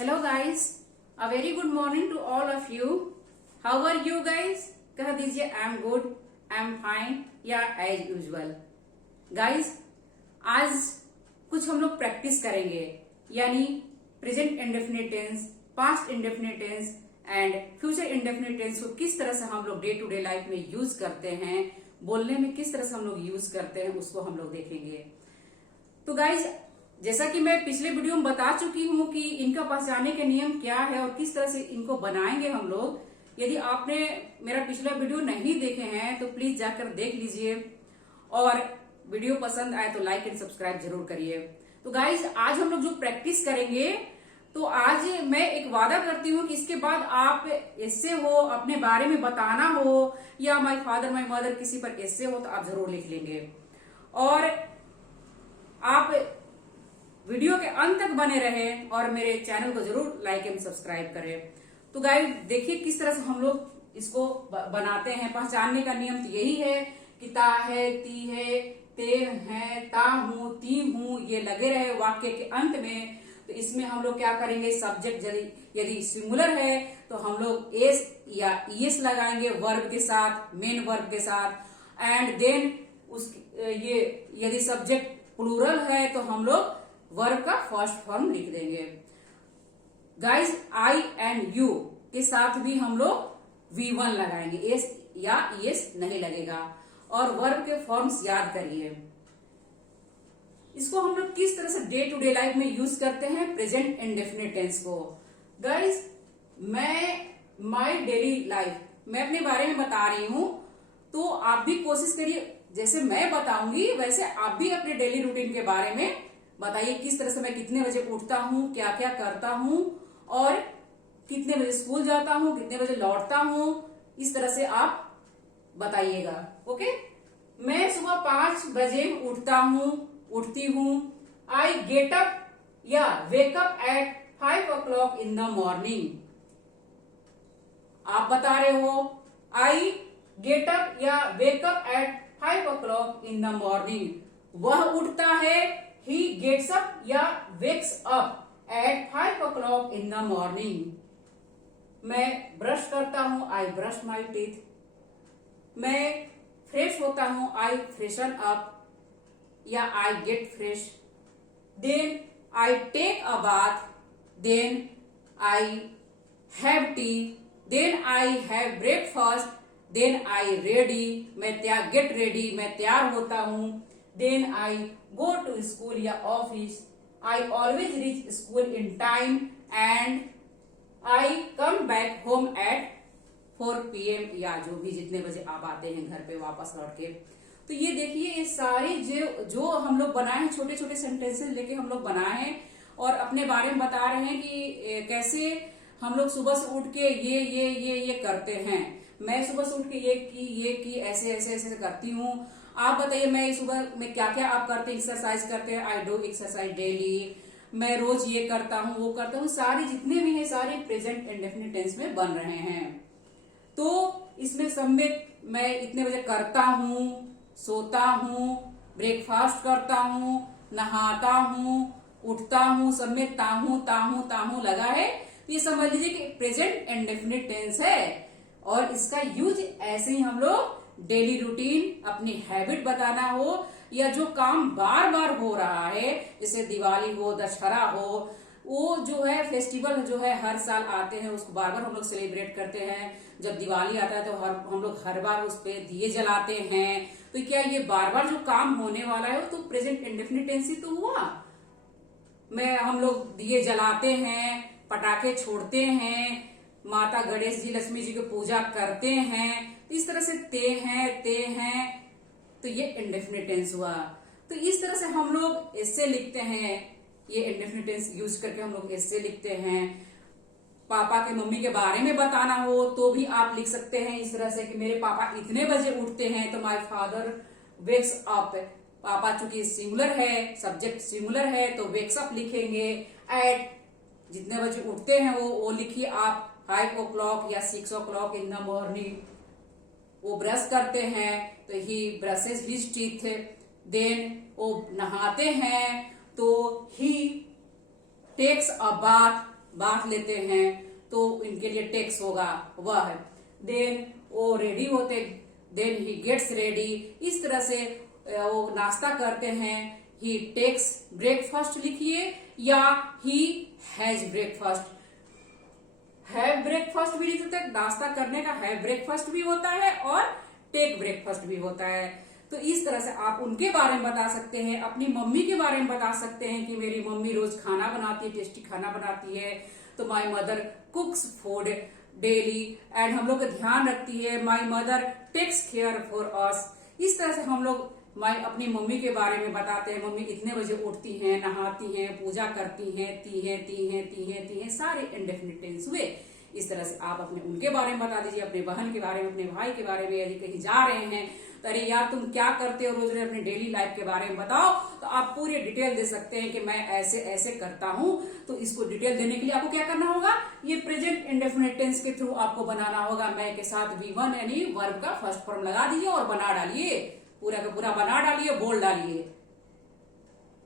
Hello guys, a very good morning to all of you. How are you guys? कह दीजिए I am good, I am fine या as usual. Guys आज कुछ हम लोग practice करेंगे, यानी present indefinite tense, past indefinite tense and future indefinite tense को किस तरह से हम लोग डे टू डे लाइफ में यूज करते हैं, बोलने में किस तरह से हम लोग यूज करते हैं, उसको हम लोग देखेंगे. तो गाइज जैसा कि मैं पिछले वीडियो में बता चुकी हूं कि इनका पहचानने के नियम क्या है और किस तरह से इनको बनाएंगे हम लोग. यदि आपने मेरा पिछला वीडियो नहीं देखे हैं तो प्लीज जाकर देख लीजिए और वीडियो पसंद आए तो लाइक एंड सब्सक्राइब जरूर करिए. तो गाइज आज हम लोग जो प्रैक्टिस करेंगे, तो आज मैं एक वादा करती हूँ कि इसके बाद आप ऐसे हो, अपने बारे में बताना हो या माय फादर माय मदर किसी पर ऐसे हो तो आप जरूर लिख लेंगे. और आप वीडियो के अंत तक बने रहें और मेरे चैनल को जरूर लाइक एंड सब्सक्राइब करें. तो गाइस देखिए किस तरह से हम लोग इसको बनाते हैं. पहचानने का नियम तो यही है कि ता है, ती है, ते है, ता हूं, ती हूं, ये लगे रहे वाक्य के अंत में. तो इसमें हम लोग क्या करेंगे, सब्जेक्ट यदि सिंगुलर है तो हम लोग एस या ईएस लगाएंगे वर्ब के साथ, मेन वर्ब के साथ. एंड देन ये यदि सब्जेक्ट प्लूरल है तो हम लोग वर्ब का फर्स्ट फॉर्म लिख देंगे. गाइज आई एंड यू के साथ भी हम लोग V1 लगाएंगे, एस या ईएस नहीं लगेगा. और वर्ब के फॉर्म्स याद करिए. इसको हम लोग किस तरह से डे टू डे लाइफ में यूज करते हैं, प्रेजेंट इंडेफिनिट टेंस को. गाइज माई डेली लाइफ मैं अपने बारे में बता रही हूं, तो आप भी कोशिश करिए जैसे मैं बताऊंगी वैसे आप भी अपने डेली रूटीन के बारे में बताइए. किस तरह से मैं कितने बजे उठता हूँ, क्या क्या करता हूँ और कितने बजे स्कूल जाता हूँ, कितने बजे लौटता हूँ, इस तरह से आप बताइएगा. ओके. मैं सुबह 5 बजे उठती हूँ. आई गेट अप या wake up at 5 o'clock in the morning. आप बता रहे हो आई गेट अप या wake up at 5 o'clock in the morning. वह उठता है, he gets up या wakes up at 5 o'clock in the morning. मैं ब्रश करता हूं, I brush my teeth. मैं फ्रेश होता हूं, I freshen up या I get fresh. Then I take a bath. Then I have tea. Then I have breakfast. Then I ready. मैं get ready. मैं तैयार होता हूं. Then I go to school या office. I always reach school in time and I come back home at 4 PM या जो भी जितने बजे आप आते हैं घर पे वापस लौट के. तो ये देखिए ये सारे जो हम लोग बनाए हैं, छोटे छोटे सेंटेंसेस लेके हम लोग बनाए हैं और अपने बारे में बता रहे हैं कि कैसे हम लोग सुबह से उठ के ये करते हैं. मैं सुबह से उठ के ये की ऐसे ऐसे ऐसे करती हूँ. आप बताइए मैं सुबह में क्या क्या आप करते हैं, एक्सरसाइज करते हैं, आई डू एक्सरसाइज डेली. मैं रोज ये करता हूँ, वो करता हूँ. सारी जितने भी हैं सारे प्रेजेंट इंडेफिनिट टेंस में बन रहे हैं. तो इसमें सब में मैं इतने बजे करता हूँ, सोता हूँ, ब्रेकफास्ट करता हूँ, नहाता हूँ, उठता हूँ, सब में ताहू लगा है. तो ये समझ लीजिए कि प्रेजेंट इंडेफिनिट टेंस है और इसका यूज ऐसे ही हम लोग डेली रूटीन, अपनी हैबिट बताना हो या जो काम बार बार हो रहा है, जैसे दिवाली हो, दशहरा हो, वो जो है फेस्टिवल जो है हर साल आते हैं, उसको बार बार हम लोग सेलिब्रेट करते हैं. जब दिवाली आता है तो हम लोग हर बार उस पे दिए जलाते हैं. तो क्या ये बार बार जो काम होने वाला है तो प्रेजेंट इंडेफिनिट टेंस ही तो हुआ. हम लोग दिए जलाते हैं, पटाखे छोड़ते हैं, माता गणेश जी, लक्ष्मी जी की पूजा करते हैं. इस तरह से ते हैं तो ये इंडेफिनिट टेंस हुआ. तो इस तरह से हम लोग ऐसे लिखते हैं. ये इंडेफिनिट टेंस यूज करके हम लोग ऐसे लिखते हैं. पापा के मम्मी के बारे में बताना हो तो भी आप लिख सकते हैं इस तरह से कि मेरे पापा इतने बजे उठते हैं, तो माय फादर वेक्स अप. पापा चूंकि सिंगुलर है, सब्जेक्ट सिंगुलर है तो वेक्स अप लिखेंगे. एट जितने बजे उठते हैं वो लिखिए आप 5 o'clock या 6 o'clock इन द मॉर्निंग. वो ब्रश करते हैं तो ही ब्रशेस हिज टीथ. देन वो नहाते हैं तो ही टेक्स अ बाथ. बाथ लेते हैं तो इनके लिए टेक्स होगा वह है। देन वो रेडी होते, देन ही गेट्स रेडी, इस तरह से वो नाश्ता करते हैं। ही टेक्स ब्रेकफास्ट लिखिए या he has breakfast. Have breakfast भी लिख सकते हैं, नाश्ता करने का हैव ब्रेकफास्ट भी होता है और टेक ब्रेकफास्ट भी होता है। तो इस तरह से आप उनके बारे में बता सकते हैं, अपनी मम्मी के बारे में बता सकते हैं कि मेरी मम्मी रोज खाना बनाती है, टेस्टी खाना बनाती है। तो my mother cooks food daily and हम लोग का ध्यान रखती है। My mother takes care for us. इस तरह से हम लोग अपनी मम्मी के बारे में बताते हैं। मम्मी इतने बजे उठती हैं, नहाती हैं, पूजा करती हैं, ती हैं, सारे इंडेफिनिट टेंस हुए। इस तरह से आप अपने उनके बारे में बता दीजिए, अपने बहन के बारे में, अपने भाई के बारे में। यदि कहीं जा रहे हैं तो अरे यार तुम क्या करते हो रोज, अपने डेली लाइफ के बारे में बताओ, तो आप पूरी डिटेल दे सकते हैं कि मैं ऐसे ऐसे करता हूं। तो इसको डिटेल देने के लिए आपको क्या करना होगा, ये प्रेजेंट इंडेफिनिट टेंस के थ्रू आपको बनाना होगा। मैं के साथ V1 यानी वर्ब का फर्स्ट फॉर्म लगा दीजिए और बना डालिए, पूरा का पूरा बना डालिए, बोल डालिए।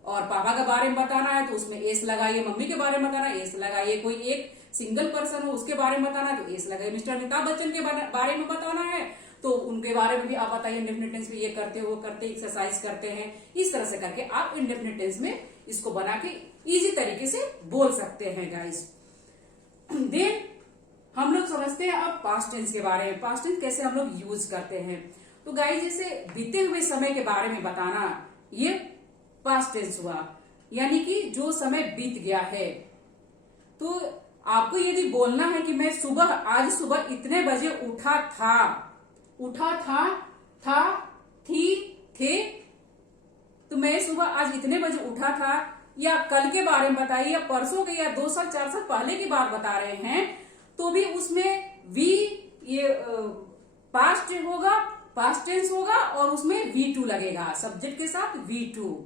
और पापा के बारे में बताना है तो उसमें एस लगाइए, मम्मी के बारे में बताना है एस लगाइए, कोई एक सिंगल पर्सन हो उसके बारे में बताना है तो एस लगाइए। मिस्टर अमिताभ बच्चन के बारे में बताना है तो उनके बारे में भी आप बताइए इंडेफिनिट टेंस में ये करते हो, वो करते, एक्सरसाइज करते हैं। इस तरह से करके आप इंडेफिनिट टेंस में इसको बना के इजी तरीके से बोल सकते हैं गाइस। देन हम लोग समझते हैं अब पास्ट टेंस के बारे में। पास्ट टेंस कैसे हम लोग यूज करते हैं। तो गाइस जैसे बीते हुए समय के बारे में बताना, ये पास्ट टेंस हुआ, यानी कि जो समय बीत गया है। तो आपको यदि बोलना है कि मैं आज सुबह इतने बजे उठा था, थी, थे, तो मैं सुबह आज इतने बजे उठा था, या कल के बारे में बताइए, या परसों के, या 2 साल 4 साल पहले की बात बता रहे हैं, तो भी उसमें वी ये पास्ट होगा, पास्ट टेंस होगा और उसमें V2 लगेगा, सब्जेक्ट के साथ V2।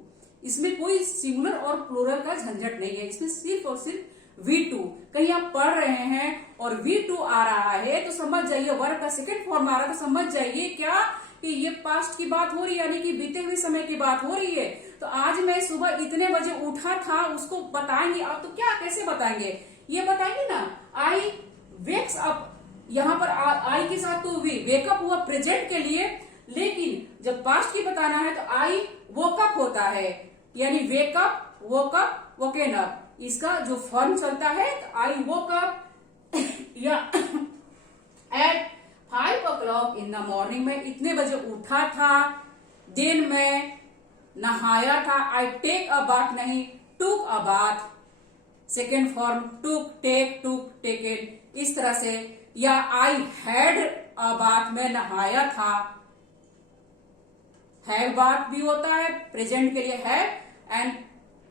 इसमें कोई सिंगुलर और प्लूरल का झंझट नहीं है, इसमें सिर्फ और सिर्फ V2। कहीं आप पढ़ रहे हैं और V2 आ रहा है तो समझ जाइए, वर्ब का सेकंड फॉर्म आ रहा है तो समझ जाइए क्या कि ये पास्ट की बात हो रही है, यानी कि बीते हुए समय की बात हो रही है। तो आज मैं सुबह इतने बजे उठा था, उसको बताएंगे आप तो क्या कैसे बताएंगे, ये बताएंगे ना, आई वेक्स अप। यहाँ पर आई के साथ तो वेकअप हुआ प्रेजेंट के लिए, लेकिन जब पास्ट की बताना है तो आई वोकअप होता है, यानी वेकअप, वोकअप, वोकेन अप। इसका जो फॉर्म चलता है तो आई वोकअप या at 5 o'clock in the morning, में इतने बजे उठा था। देन मैं नहाया था, आई टेक अ बाथ, नहीं टूक अ बाथ, सेकेंड फॉर्म टूक, टेकन, इस तरह से। या आई हैड अ बाथ, में नहाया था, हैव बाथ भी होता है, प्रेजेंट के लिए हैव एंड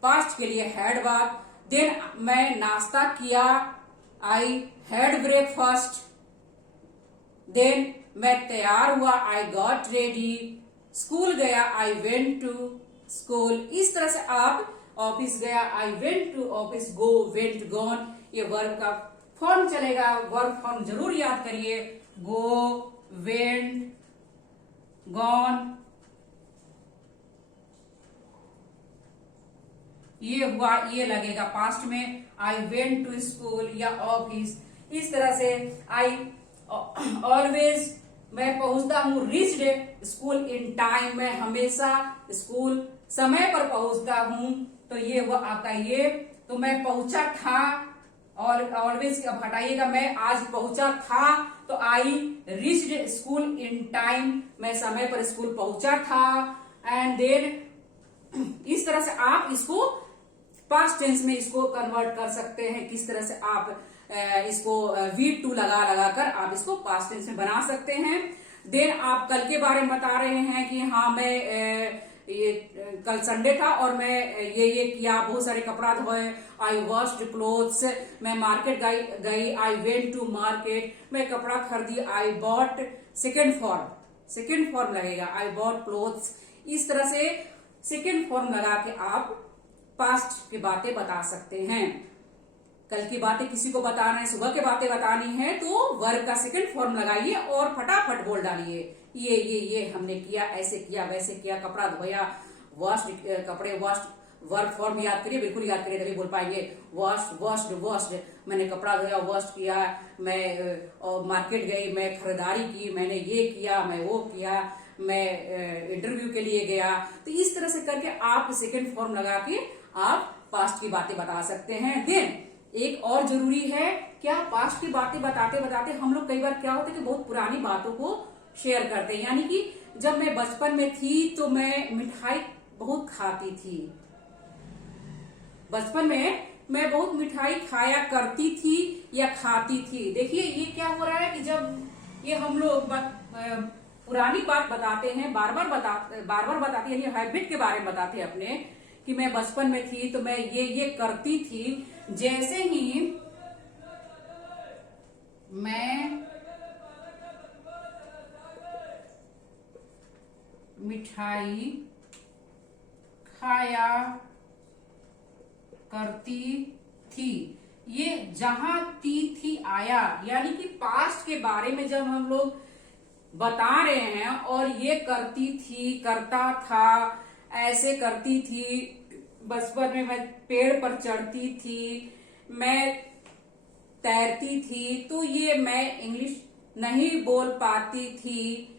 पास्ट के लिए हैड बाथ। देन मैं नाश्ता किया, आई हैड ब्रेकफास्ट। देन मैं तैयार हुआ, आई गॉट रेडी। स्कूल गया, आई वेंट टू स्कूल। इस तरह से आप ऑफिस गया, I went to office, go, went, gone, ये वर्ब का फॉर्म चलेगा। वर्ब फॉर्म जरूर याद करिए, गो, वेंट, गॉन, ये हुआ, ये लगेगा पास्ट में। आई वेंट टू स्कूल या ऑफिस। इस तरह से आई ऑलवेज, मैं पहुंचता हूँ, रीच्ड स्कूल इन टाइम, मैं हमेशा स्कूल समय पर पहुंचता हूँ। तो ये हुआ आपका ये। तो मैं पहुंचा था, और ऑलवेज हटाइएगा, मैं आज पहुंचा था, तो I reached school in time, मैं समय पर स्कूल पहुंचा था। एंड देन इस तरह से आप इसको पास्ट टेंस में इसको कन्वर्ट कर सकते हैं। किस तरह से आप इसको V2 लगा कर आप इसको पास्ट टेंस में बना सकते हैं। देन आप कल के बारे में बता रहे हैं कि हाँ मैं ये कल संडे था और मैं ये किया, बहुत सारे कपड़ा धोए, आई वॉश्ड क्लोथ्स, मैं मार्केट गई, आई वेंट टू मार्केट, मैं कपड़ा खरीदी, आई बॉट, सेकेंड फॉर्म लगेगा, आई बॉट क्लोथ्स। इस तरह से सेकेंड फॉर्म लगा के आप पास्ट की बातें बता सकते हैं। कल की बातें किसी को बताना है, सुबह की बातें बतानी है, तो वर्ब का सेकंड फॉर्म लगाइए और फटाफट बोल डालिए, ये हमने किया, ऐसे किया, वैसे किया, कपड़ा धोया, वॉश, कपड़े वॉश, वर्ब फॉर्म याद करिए, बिल्कुल याद करिए, तभी बोल पाएंगे। वॉश्ड वॉश्ड वॉश्ड, मैंने कपड़ा धोया, वॉश किया, मैं मार्केट गई, मैं खरीदारी की, मैंने ये किया, मैं वो किया, मैं इंटरव्यू के लिए गया। तो इस तरह से करके आप सेकेंड फॉर्म लगा के आप पास्ट की बातें बता सकते हैं। देन एक और जरूरी है, क्या पास्ट की बातें बताते बताते हम लोग कई बार क्या होता है कि बहुत पुरानी बातों को शेयर करते हैं। यानी कि जब मैं बचपन में थी तो मैं मिठाई बहुत खाती थी, बचपन में मैं बहुत मिठाई खाया करती थी या खाती थी। देखिए ये क्या हो रहा है कि जब ये हम लोग पुरानी बात बताते हैं, बार बार बताते हैं, यानी हैबिट के बारे में बताते हैं अपने, कि मैं बचपन में थी तो मैं ये करती थी। जैसे ही मैं मिठाई खाया करती थी, ये जहां थी आया, यानी कि पास्ट के बारे में जब हम लोग बता रहे हैं और ये करती थी, करता था, ऐसे करती थी, बचपन में मैं पेड़ पर चढ़ती थी, मैं तैरती थी, तो ये मैं इंग्लिश नहीं बोल पाती थी,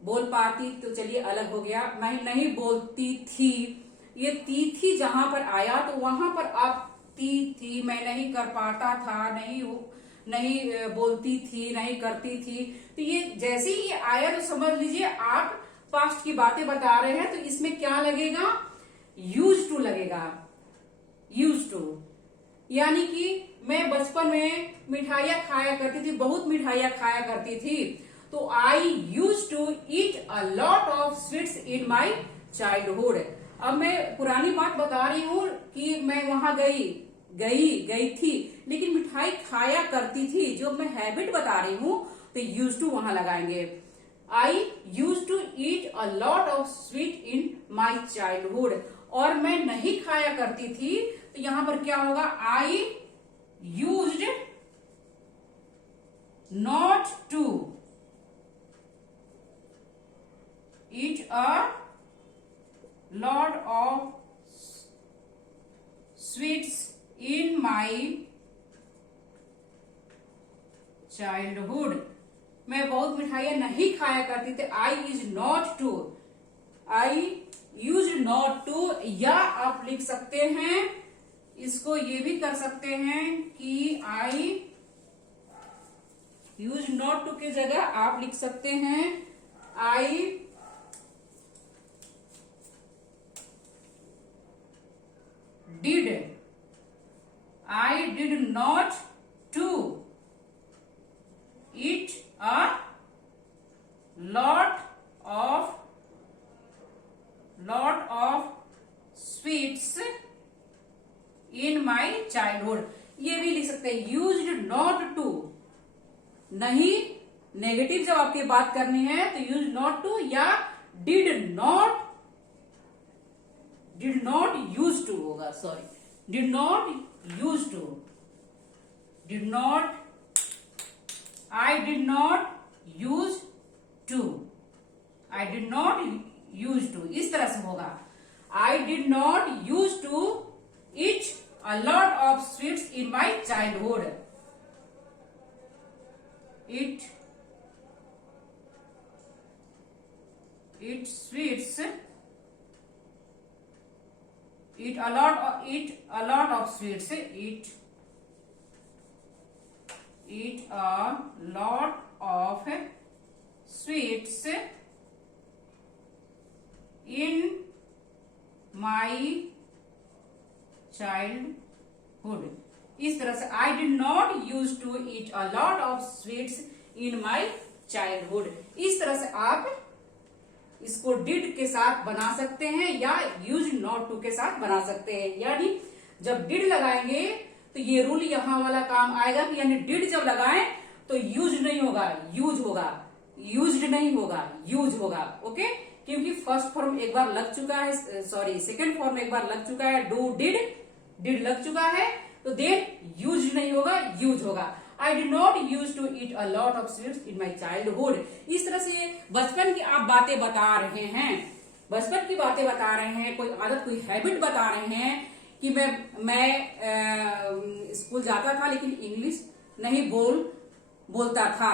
बोल पाती तो चलिए अलग हो गया, मैं नहीं बोलती थी। ये थी जहां पर आया तो वहां पर आप थी, मैं नहीं कर पाता था, नहीं बोलती थी, नहीं करती थी। तो ये जैसे ही आया तो समझ लीजिए आप पास्ट की बातें बता रहे हैं। तो इसमें क्या लगेगा, यूज टू लगेगा, यूज टू। यानी कि मैं बचपन में मिठाइयां खाया करती थी, बहुत मिठाइयां खाया करती थी, तो I use to eat a lot of sweets in my childhood. अब मैं पुरानी बात बता रही हूं कि मैं वहां गई थी, लेकिन मिठाई खाया करती थी, जो मैं हैबिट बता रही हूं तो यूज टू वहां लगाएंगे। I use to eat a lot of sweet in my childhood. और मैं नहीं खाया करती थी, तो यहां पर क्या होगा, I used not to eat a lot of sweets in my childhood. मैं बहुत मिठाइयां नहीं खाया करती थी, I is not to, I use not to. या आप लिख सकते हैं, इसको ये भी कर सकते हैं कि आई यूज नॉट टू की जगह आप लिख सकते हैं I did not to eat a lot of sweets in my childhood. ये भी लिख सकते हैं यूज्ड नॉट टू, नहीं नेगेटिव जब आपकी बात करनी है तो यूज नॉट टू, या डिड नॉट यूज टू होगा, sorry, did not use to, I did not use to, इस तरह से होगा। I did not use to eat a lot of sweets in my childhood. Eat a lot of sweets. Eat a lot of sweets in my childhood. इस तरह से I did not used to eat a lot of sweets in my childhood. इस तरह से आप इसको did के साथ बना सकते हैं या यूज नॉट टू के साथ बना सकते हैं। यानी जब डिड लगाएंगे तो ये रूल यहां वाला काम आएगा कि यानी डिड जब लगाएं तो यूज नहीं होगा, यूज होगा, यूज्ड नहीं होगा, यूज होगा। ओके, क्योंकि फर्स्ट फॉर्म एक बार लग चुका है, सॉरी सेकेंड फॉर्म एक बार लग चुका है, डू डिड लग चुका है, तो देन यूज नहीं होगा, यूज होगा। I did not used to eat a lot of sweets in my childhood. इस तरह से बचपन की आप बातें बता रहे हैं। बचपन की बातें बता रहे हैं, कोई आदत कोई हैबिट बता रहे हैं कि मैं स्कूल जाता था लेकिन इंग्लिश नहीं बोलता था,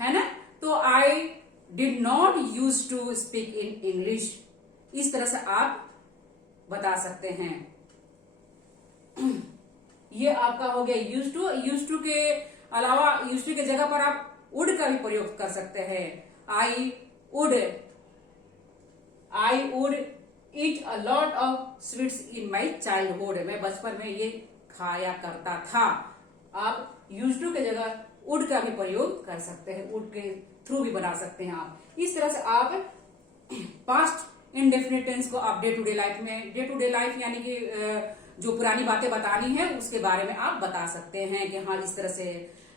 है ना। तो I did not use to speak in English, इस तरह से आप बता सकते हैं। ये आपका हो गया यूज टू के अलावा यूज टू के जगह पर आप वुड का भी प्रयोग कर सकते हैं। I would eat a lot of sweets in my childhood, मैं बचपन में ये खाया करता था। आप यूज टू के जगह वुड का भी प्रयोग कर सकते हैं, वुड के थ्रू भी बना सकते हैं आप। इस तरह से आप पास्ट इंडेफिनिट टेंस को आप डे टू डे लाइफ यानी कि जो पुरानी बातें बतानी है उसके बारे में आप बता सकते हैं कि हाँ इस तरह से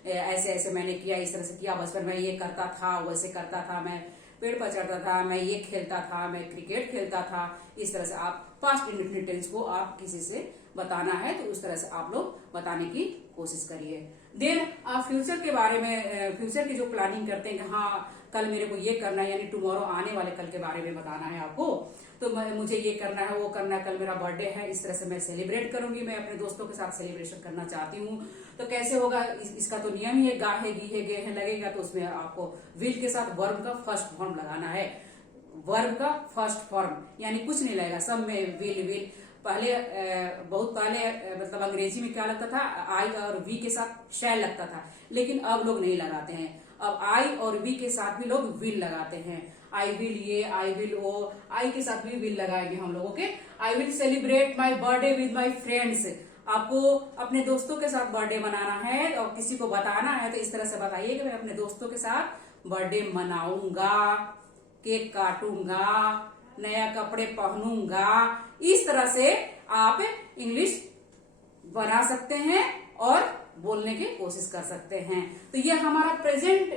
ऐसे ऐसे मैंने किया, इस तरह से किया, बचपन में ये करता था, वैसे करता था, मैं पेड़ पर चढ़ता था, मैं ये खेलता था, मैं क्रिकेट खेलता था। इस तरह से आप पास्ट इंडेफिनिट टेंस को आप किसी से बताना है तो उस तरह से आप लोग बताने की कोशिश करिए। देन आप फ्यूचर के बारे में, फ्यूचर की जो प्लानिंग करते हैं कि हाँ कल मेरे को ये करना है, यानी टुमारो आने वाले कल के बारे में बताना है आपको, तो मुझे ये करना है, वो करना है, कल मेरा बर्थडे है, इस तरह से मैं सेलिब्रेट करूंगी, मैं अपने दोस्तों के साथ सेलिब्रेशन करना चाहती हूँ। तो कैसे होगा, इसका तो नियम ही है, गा है, गी है, गे है लगेगा, तो उसमें आपको विल के साथ वर्ब का फर्स्ट फॉर्म लगाना है। वर्ब का फर्स्ट फॉर्म यानी कुछ नहीं लगेगा, सब में विल। पहले बहुत पहले मतलब अंग्रेजी में क्या लगता था, आई और वी के साथ शैल लगता था, लेकिन अब लोग नहीं लगाते हैं। अब आई और वी के साथ भी लोग विल लगाते हैं। आई विल ये, आई विल वो, आई के साथ भी विल लगाएंगे हम लोग। Okay, I will celebrate my birthday with my friends. आपको अपने दोस्तों के साथ बर्थडे मनाना है और किसी को बताना है तो इस तरह से बताइए कि मैं अपने दोस्तों के साथ बर्थडे मनाऊंगा, केक काटूंगा, नया कपड़े पहनूंगा। इस तरह से आप इंग्लिश बना सकते हैं और बोलने की कोशिश कर सकते हैं। तो ये हमारा present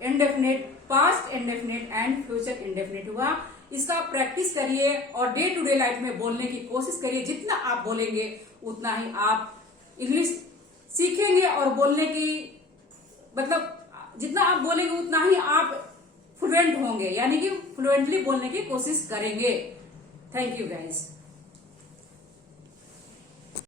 indefinite, past indefinite and future indefinite हुआ। इसका प्रैक्टिस करिए और डे टू डे लाइफ में बोलने की कोशिश करिए। जितना आप बोलेंगे उतना ही आप इंग्लिश सीखेंगे और बोलने की मतलब जितना आप बोलेंगे उतना ही आप फ्लुएंट होंगे, यानी कि फ्लुएंटली बोलने की कोशिश करेंगे। Thank you guys.